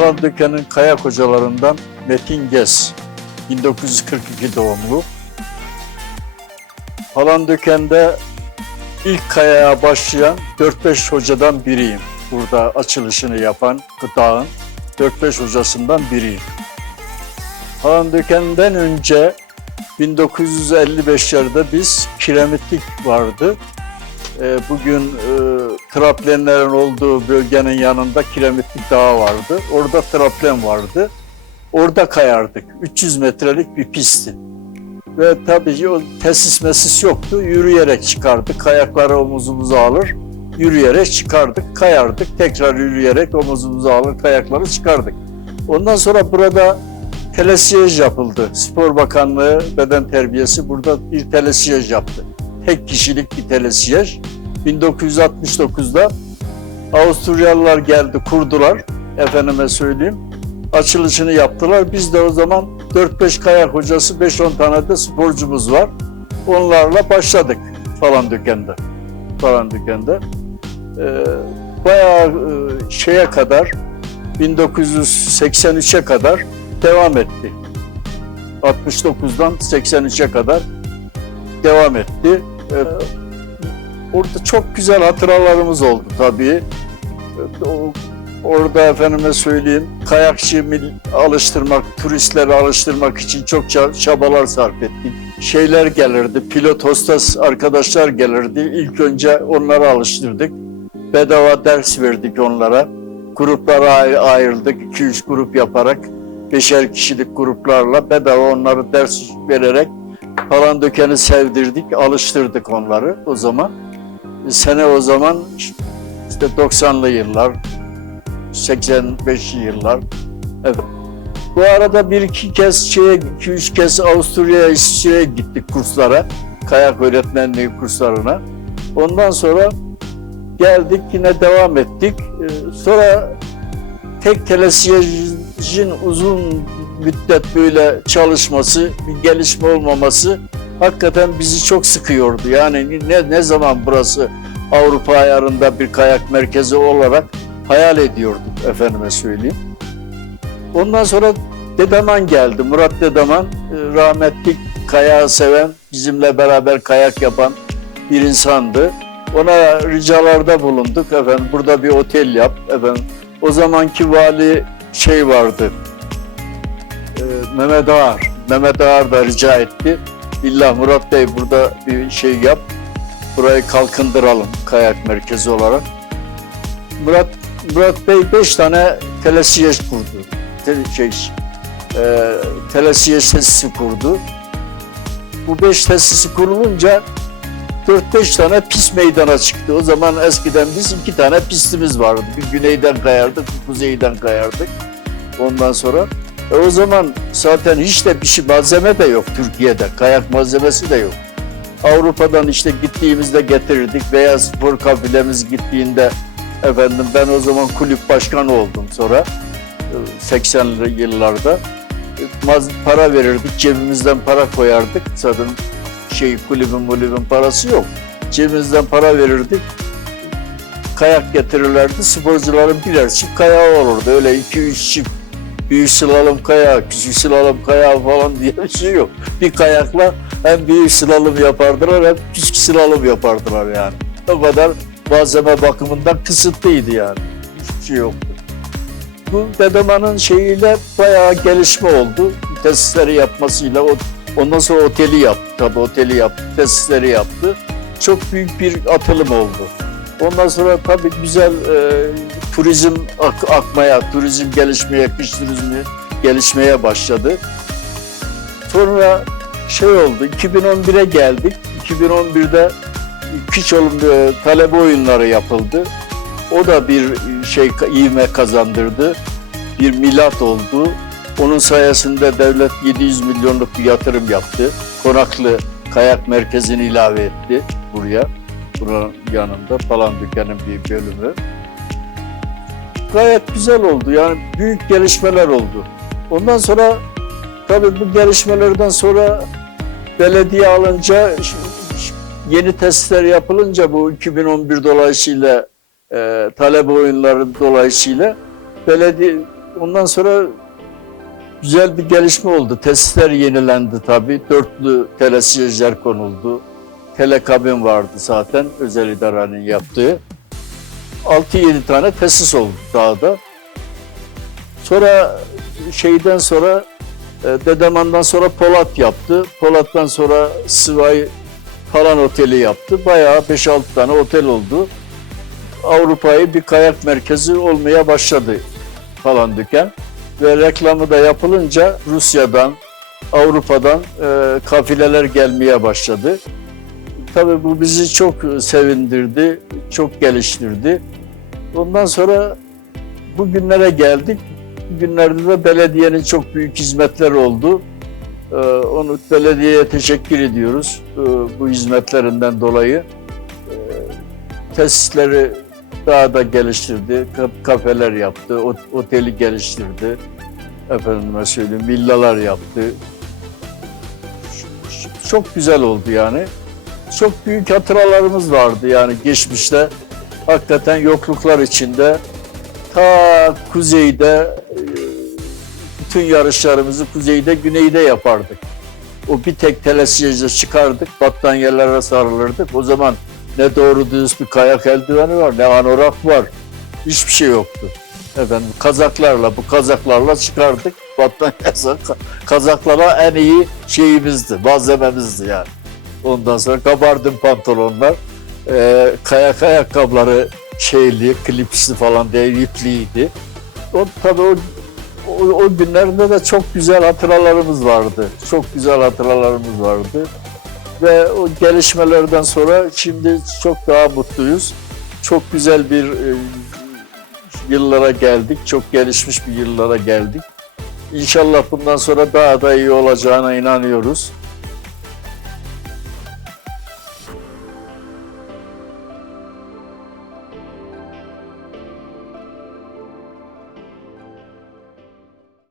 Palandöken'in kayak hocalarından Metin Gez. 1942 doğumlu. Palandöken'de ilk kayağa başlayan 4-5 hocadan biriyim. Burada açılışını yapan dağın 4-5 hocasından biriyim. Palandöken'den önce 1955'lerde biz kiremitlik vardı. Ee, Bugün e, traplenlerin olduğu bölgenin yanında kiremitlik dağı vardı. Orada traplen vardı. Orada kayardık. 300 metrelik bir pistti. Ve tabii o tesis mesis yoktu. Yürüyerek çıkardık. Kayakları omuzumuza alır. Yürüyerek çıkardık. Kayardık. Tekrar yürüyerek omuzumuza alır. Kayakları çıkardık. Ondan sonra burada telesiyej yapıldı. Spor Bakanlığı Beden Terbiyesi burada bir telesiyej yaptı. Tek kişilik bir telesiyej. 1969'da Avusturyalılar geldi kurdular. Efendime söyleyeyim. Açılışını yaptılar. Biz de o zaman 4-5 kayak hocası, 5-10 tane de sporcumuz var. Onlarla başladık falan dükkanda. Falan dükkanda. Ee, bayağı e, şeye kadar 1983'e kadar devam etti. 69'dan 83'e kadar devam etti. Ee, orada çok güzel hatıralarımız oldu tabii. Orada efendime söyleyeyim kayakçı alıştırmak, turistleri alıştırmak için çok ça- çabalar sarf ettik. Şeyler gelirdi, pilot hostes arkadaşlar gelirdi. İlk önce onları alıştırdık. Bedava ders verdik onlara. Gruplara ay- ayrıldık, 2-3 grup yaparak. Beşer kişilik gruplarla bedava onları ders vererek falan dökeni sevdirdik, alıştırdık onları o zaman. Sene o zaman işte 90'lı yıllar, 85'li yıllar. Evet. Bu arada bir iki kez şeye, iki üç kez Avusturya'ya, İsviçre'ye gittik kurslara. Kayak öğretmenliği kurslarına. Ondan sonra geldik yine devam ettik. Ee, Sonra tek telesiyejin uzun müddet böyle çalışması, bir gelişme olmaması hakikaten bizi çok sıkıyordu. Yani ne, ne zaman burası Avrupa ayarında bir kayak merkezi olarak hayal ediyorduk efendime söyleyeyim. Ondan sonra Dedeman geldi. Murat Dedeman e, rahmetli kayağı seven, bizimle beraber kayak yapan bir insandı. Ona ricalarda bulunduk efendim. Burada bir otel yap efendim. O zamanki vali şey vardı. e, Mehmet Ağar. Mehmet Ağar da rica etti. İlla Murat Bey burada bir şey yap. Burayı kalkındıralım kayak merkezi olarak. Murat Murat Bey beş tane telesiyej kurdu. Tele, şey, e, telesiyej tesisi kurdu. Bu beş tesisi kurulunca 4-5 tane pist meydana çıktı. O zaman eskiden biz iki tane pistimiz vardı. Bir güneyden kayardık, bir kuzeyden kayardık. Ondan sonra e o zaman zaten hiç de bir şey malzeme de yok Türkiye'de. Kayak malzemesi de yok. Avrupa'dan işte gittiğimizde getirirdik veya spor kabilemiz gittiğinde efendim ben o zaman kulüp başkanı oldum sonra e, 80'li yıllarda E, para verirdik cebimizden para koyardık zaten şey kulübün mulübün parası yok cebimizden para verirdik kayak getirirlerdi sporcuların birer çift kayağı olurdu öyle 2-3 çift büyük slalom kayağı, küçük slalom kayağı falan diye bir şey yok. Bir kayakla hem büyük slalom yapardılar hem küçük slalom yapardılar yani. O kadar malzeme bakımından kısıtlıydı yani. Hiçbir şey yoktu. Bu Dedeman'ın şeyiyle bayağı gelişme oldu. Tesisleri yapmasıyla o, ondan sonra oteli yaptı. Tabii oteli yaptı, tesisleri yaptı. Çok büyük bir atılım oldu. Ondan sonra tabii güzel e, turizm ak- akmaya, turizm gelişmeye, kış turizmi gelişmeye başladı. Sonra şey oldu, 2011'e geldik. 2011'de kış olum talebe oyunları yapıldı. O da bir şey ivme kazandırdı. Bir milat oldu. Onun sayesinde devlet 700 milyonluk bir yatırım yaptı. Konaklı Kayak Merkezi'ni ilave etti buraya. Buranın yanında falan dükkanın bir bölümü. Gayet güzel oldu. Yani büyük gelişmeler oldu. Ondan sonra tabii bu gelişmelerden sonra belediye alınca yeni testler yapılınca bu 2011 dolayısıyla e, talebe oyunları dolayısıyla belediye Ondan sonra güzel bir gelişme oldu. Tesisler yenilendi tabii. Dörtlü telesiyejler konuldu. Telekabin vardı zaten özel idarenin yaptığı. 6-7 tane tesis oldu dağda. Sonra şeyden sonra e, Dedeman'dan sonra Polat yaptı. Polat'tan sonra Sivay falan oteli yaptı. Bayağı 5-6 tane otel oldu. Avrupa'yı bir kayak merkezi olmaya başladı falan dükkan. Ve reklamı da yapılınca Rusya'dan, Avrupa'dan e, kafileler gelmeye başladı. Tabii bu bizi çok sevindirdi, çok geliştirdi. Ondan sonra bugünlere geldik. Bugünlerde de belediyenin çok büyük hizmetleri oldu. Ee, onu belediyeye teşekkür ediyoruz e, bu hizmetlerinden dolayı. Ee, tesisleri daha da geliştirdi, ka- kafeler yaptı, ot- oteli geliştirdi. Efendime söyleyeyim, villalar yaptı. Çok güzel oldu yani. Çok büyük hatıralarımız vardı yani geçmişte. Hakikaten yokluklar içinde ta kuzeyde e, bütün yarışlarımızı kuzeyde güneyde yapardık. O bir tek telesiyece çıkardık, battaniyelere sarılırdık. O zaman ne doğru düz bir kayak eldiveni var, ne anorak var. Hiçbir şey yoktu. Efendim kazaklarla, bu kazaklarla çıkardık. Battaniye kazaklara en iyi şeyimizdi, malzememizdi yani. Ondan sonra kabardın pantolonlar, e, kayak ayakkabıları şeyli, klipsli falan değil, ipliydi. O tabii o, o, o günlerde de çok güzel hatıralarımız vardı. Çok güzel hatıralarımız vardı. Ve o gelişmelerden sonra şimdi çok daha mutluyuz. Çok güzel bir e, yıllara geldik. Çok gelişmiş bir yıllara geldik. İnşallah bundan sonra daha da iyi olacağına inanıyoruz.